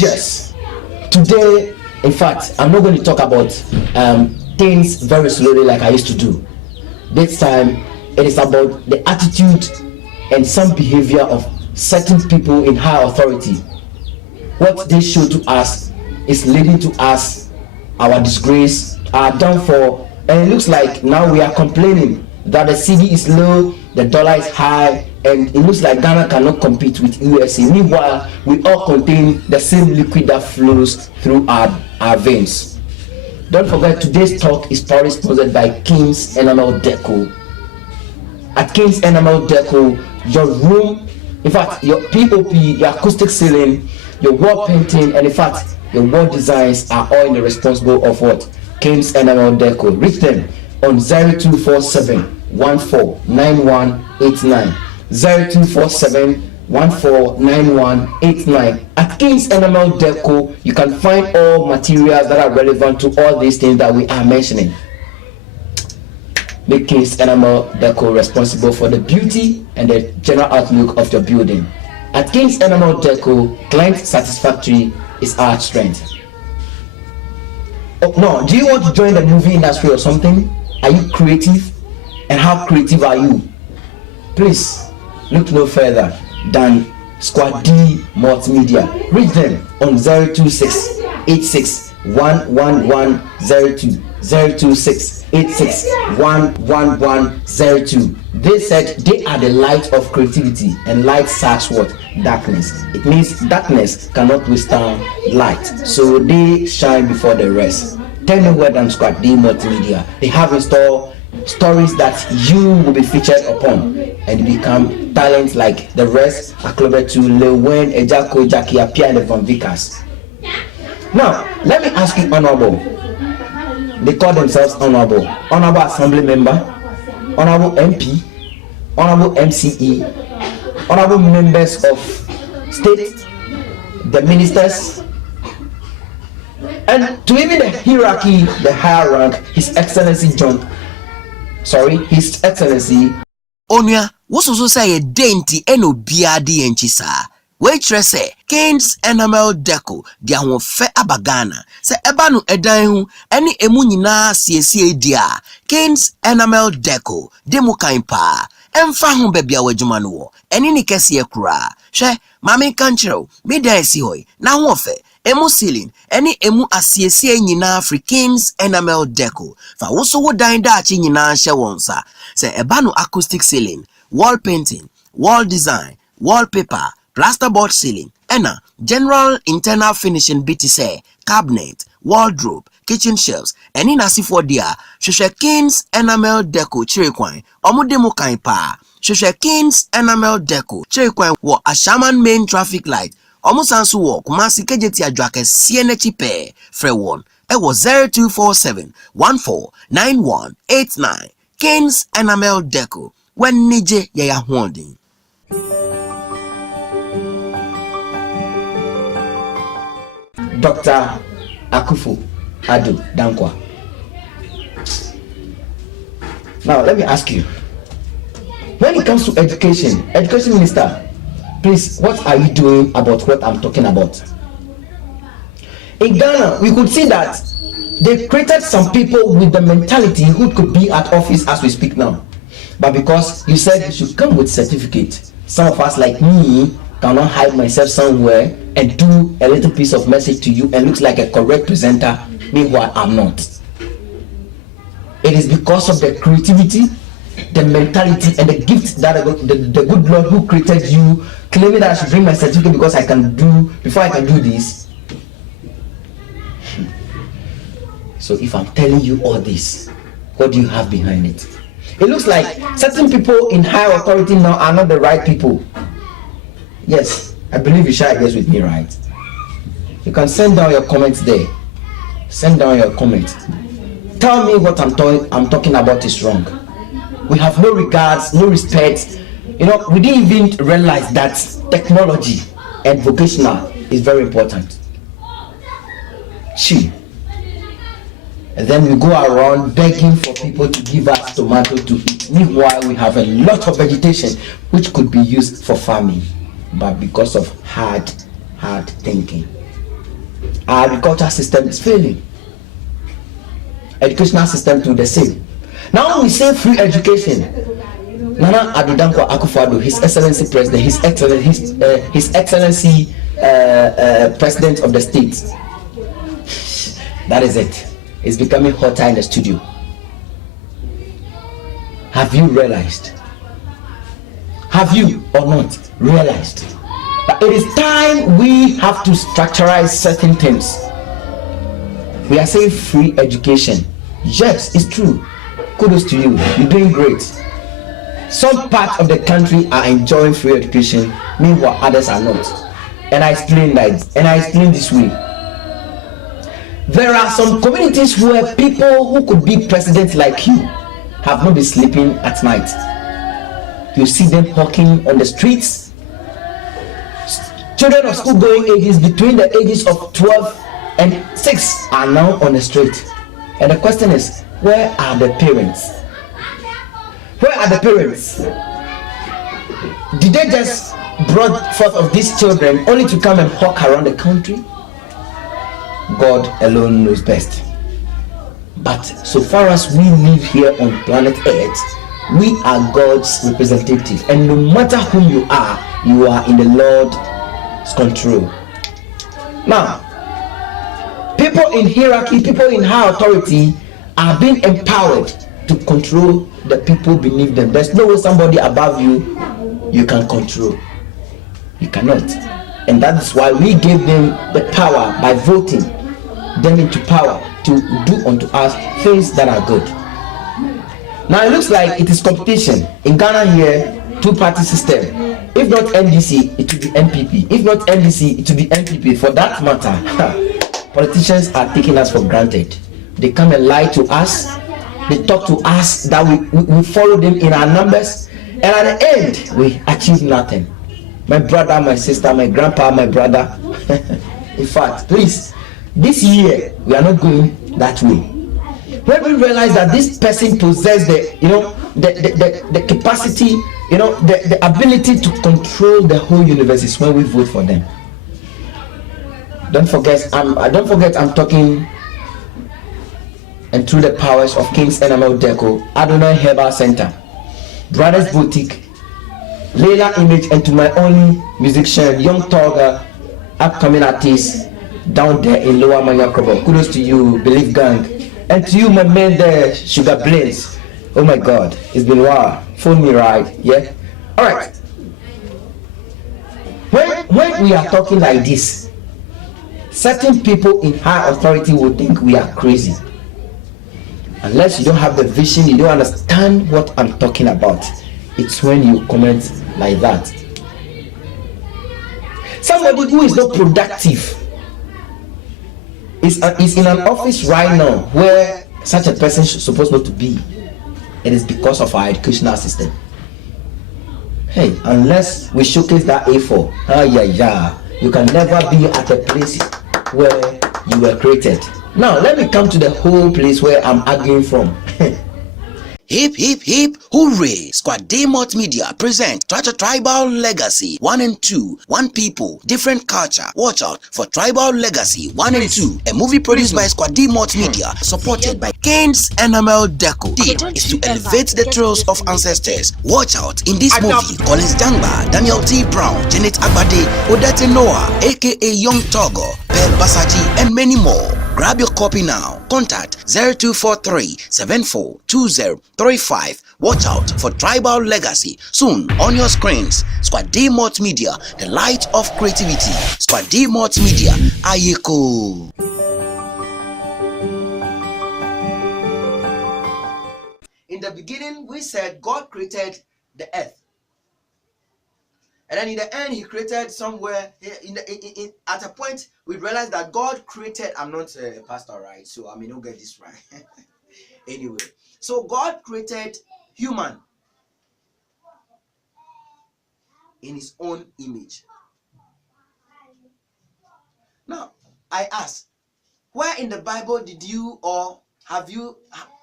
Yes. Today, in fact, I'm not going to talk about things very slowly like I used to do. This time, it is about the attitude and some behavior of certain people in high authority. What they show to us is leading to us our disgrace, our downfall, and it looks like now we are complaining that the CD is low, the dollar is high, and it looks like Ghana cannot compete with USA. Meanwhile, we all contain the same liquid that flows through our veins. Don't forget, today's talk is proudly sponsored by King's Enamel Deco. At King's Enamel Deco, your room, in fact, your POP, your acoustic ceiling, your wall painting, and in fact, your wall designs are all in the responsible of what? King's Enamel Deco. Reach them on 0247 149189. 0247 149189. At King's Enamel Deco, you can find all materials that are relevant to all these things that we are mentioning. Make King's Enamel Deco responsible for the beauty and the general outlook of your building. At King's Enamel Deco, client satisfactory is our strength. Oh no, do you want to join the movie industry or something? Are you creative? And how creative are you? Please look no further than StudY Multimedia. Reach them on 026 86 11102. 026 86 11102. They said they are the light of creativity, and light sucks what? Darkness. It means darkness cannot withstand light, so they shine before the rest. Tell me where than StudY Multimedia. They have in store stories that you will be featured upon and become talents like the rest. Aklobetu, Lil Wayne, Ejako, Jackie, Apia, and the Van Vickers. Now, let me ask you, honorable. They call themselves honorable assembly member, honorable MP, honorable MCE, honorable members of state, the ministers, and to even the hierarchy, the higher rank, His Excellency Onya, what's also say a dainty eno biadi enchisa. Wait, say King's Enamel Deco, dia ho fe abagana. Se ebanu edan any emu nyina siesie dia. King's Enamel Deco, demu kaimpa. Emfa ho bebia wadwuma no wo. Eni ni kese ye kura. Hwe, mame kanchero, me dan si hoy. Na ho fe emu ceiling, any emu asiesie nyina free King's Enamel Deco. Fa woso wo dan da achi nyina hye wonsa. Se ebanu acoustic ceiling, wall painting, wall design, wallpaper, plasterboard ceiling, and general internal finishing BTC, cabinet, wardrobe, kitchen shelves, and in asifo dia, Shusha King's Enamel Deco Chirikwan, Omudemo Kaipa, Shusha King's Enamel Deco Chirikwan, wo a shaman main traffic light, Omusansu wo, Kumasi Kejeti Adrake, CNH Pe, Fre 1, it was 0247 149189. King's Enamel Deco, when Nije Yaya Holding. Dr. Akufo Ado Dankwa. Now let me ask you, when it comes to education minister, please, what are you doing about what I'm talking about? In Ghana, we could see that they created some people with the mentality who could be at office as we speak now, but because you said you should come with certificate, some of us like me cannot hide myself somewhere and do a little piece of message to you and looks like a correct presenter. Meanwhile, I'm not. It is because of the creativity, the mentality, and the gift that the good Lord who created you, claiming that I should bring my certificate because I can do, before I can do this. So if I'm telling you all this, what do you have behind it? It looks like certain people in high authority now are not the right people. Yes, I believe you shall agree with me, right? You can send down your comments there. Send down your comments. Tell me what I'm talking about is wrong. We have no regards, no respect. You know, we didn't even realize that technology and vocational is very important. And then we go around begging for people to give us tomato to eat. Meanwhile, we have a lot of vegetation which could be used for farming, but because of hard thinking. Our agricultural system is failing. Educational system too the same. Now when we say free education, Nana Addo Dankwa Akufo-Addo, His Excellency President, His Excellency President of the state, that is it. It's becoming hotter in the studio. Have you realized? Have you or not realized that it is time we have to structuralize certain things? We are saying free education. Yes, it's true. Kudos to you. You're doing great. Some parts of the country are enjoying free education, meanwhile others are not. And I explain that. And I explain this way. There are some communities where people who could be president like you have not been sleeping at night. You see them hawking on the streets. Children of school going ages between the ages of 12 and 6 are now on the street. And the question is, where are the parents? Where are the parents? Did they just brought forth of these children only to come and hawk around the country? God alone knows best. But so far as we live here on planet Earth, we are God's representative, and no matter whom you are in the Lord's control. Now, people in hierarchy, people in high authority are being empowered to control the people beneath them. There's no way somebody above you can control. You cannot. And that is why we gave them the power by voting them into power to do unto us things that are good. Now it looks like it is competition. In Ghana here, two-party system. If not NDC, it will be NPP. If not NDC, it will be NPP. For that matter, politicians are taking us for granted. They come and lie to us. They talk to us that we follow them in our numbers. And at the end, we achieve nothing. My brother, my sister, my grandpa, my brother. In fact, please, this year, we are not going that way. When we realize that this person possesses the capacity, the ability to control the whole universe, is when we vote for them. Don't forget, I'm talking, and through the powers of King's Enamel Deco, Adonai Herbal Center, Brothers Boutique, Layla Image, and to my only musician, Young Toga, upcoming artist down there in Lower Manyakobo. Kudos to you, Believe Gang. And to you, my man there, Sugar Blaze. Oh my God, it's been a while. Phone me right, yeah? Alright. When we are talking like this, certain people in high authority will think we are crazy. Unless you don't have the vision, you don't understand what I'm talking about. It's when you comment like that. Somebody who is not productive is in an office right now where such a person is supposed not to be. It is because of our educational system. Hey, unless we showcase that A4, you can never be at a place where you were created. Now let me come to the whole place where I'm arguing from. Hip, hip, hip, hooray! StudY Multimedia present Tribal Legacy 1 and 2. One people, different culture. Watch out for Tribal Legacy 1 and 2. A movie produced by StudY Multimedia, supported by King's Enamel Deco. Deed is to elevate the trails of ancestors. Watch out in this movie. Collins Jangba, Daniel T. Brown, Janet Agbade, Odette Noah, aka Young Togo, Bell Basaji, and many more. Grab your copy now. Contact 0243 742035. Watch out for Tribal Legacy soon on your screens. StudY Multimedia, the light of creativity. StudY Multimedia, Ayeko. In the beginning, we said God created the earth. And then in the end, he created somewhere, at a point, we realized that God created, I'm not a pastor, right? So I may not get this right. Anyway, so God created human in his own image. Now, I ask, where in the Bible did you, or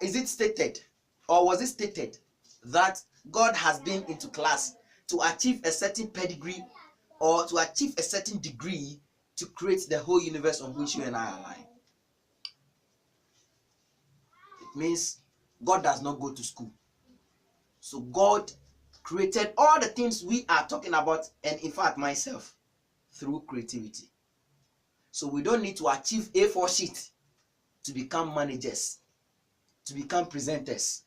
is it stated, or was it stated that God has been into class to achieve a certain pedigree or to achieve a certain degree to create the whole universe on which you and I align. It means God does not go to school. So God created all the things we are talking about, and in fact myself, through creativity. So we don't need to achieve A4 sheet to become managers, to become presenters,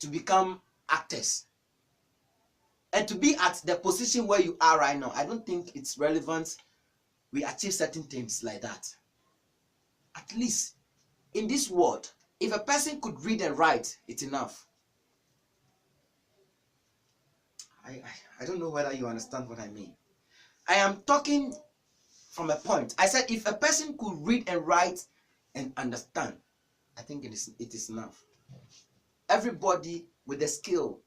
to become actors, and to be at the position where you are right now. I don't think it's relevant we achieve certain things like that. At least in this world, if a person could read and write, it's enough. I don't know whether you understand what I mean. I am talking from a point. I said if a person could read and write and understand, I think it is enough. Everybody with a skill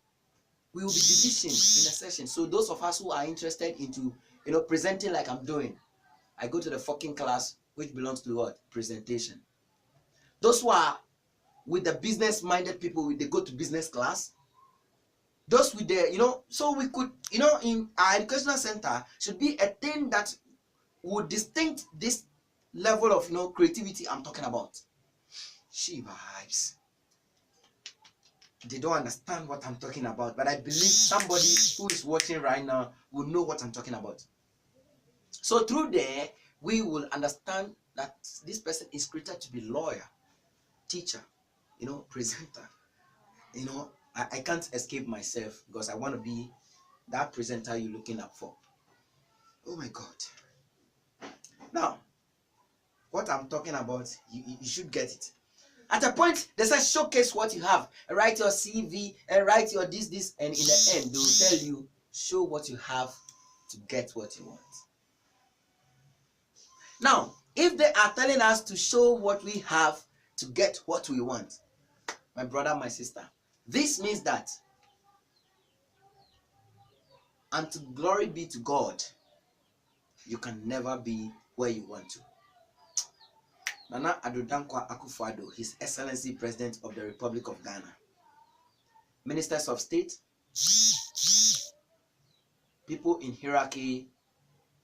will be divisioned in a session. So those of us who are interested into presenting like I'm doing, I go to the fucking class which belongs to what? Presentation. Those who are with the business minded people, they go to business class. Those with the so we could in our educational center should be a thing that would distinct this level of creativity I'm talking about. She vibes. They don't understand what I'm talking about, but I believe somebody who is watching right now will know what I'm talking about. So through there, we will understand that this person is created to be lawyer, teacher, presenter. I can't escape myself because I want to be that presenter you're looking up for. Oh my God. Now, what I'm talking about, you should get it. At a point, they say showcase what you have. Write your CV and write your this, and in the end, they will tell you, show what you have to get what you want. Now, if they are telling us to show what we have to get what we want, my brother, my sister, this means that, and to glory be to God, you can never be where you want to. Nana Addo Dankwa Akufo-Addo, His Excellency President of the Republic of Ghana, Ministers of State, people in hierarchy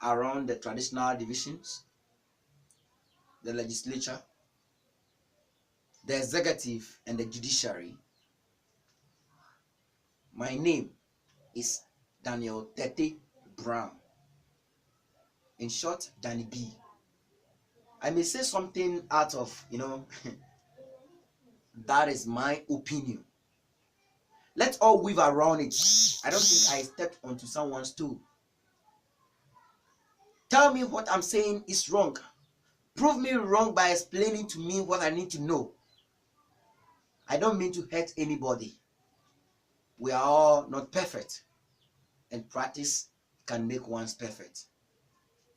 around the traditional divisions, the legislature, the executive, and the judiciary. My name is Daniel Tete Brown. In short, dani-be. I may say something out of, that is my opinion. Let's all weave around it. I don't think I stepped onto someone's toe. Tell me what I'm saying is wrong. Prove me wrong by explaining to me what I need to know. I don't mean to hurt anybody. We are all not perfect, and practice can make one perfect.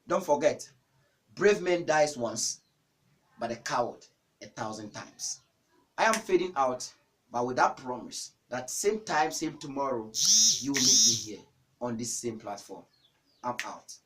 Don't forget, brave man dies once, but a coward 1,000 times. I am fading out, but with that promise that same time, same tomorrow, you will meet me here on this same platform. I'm out.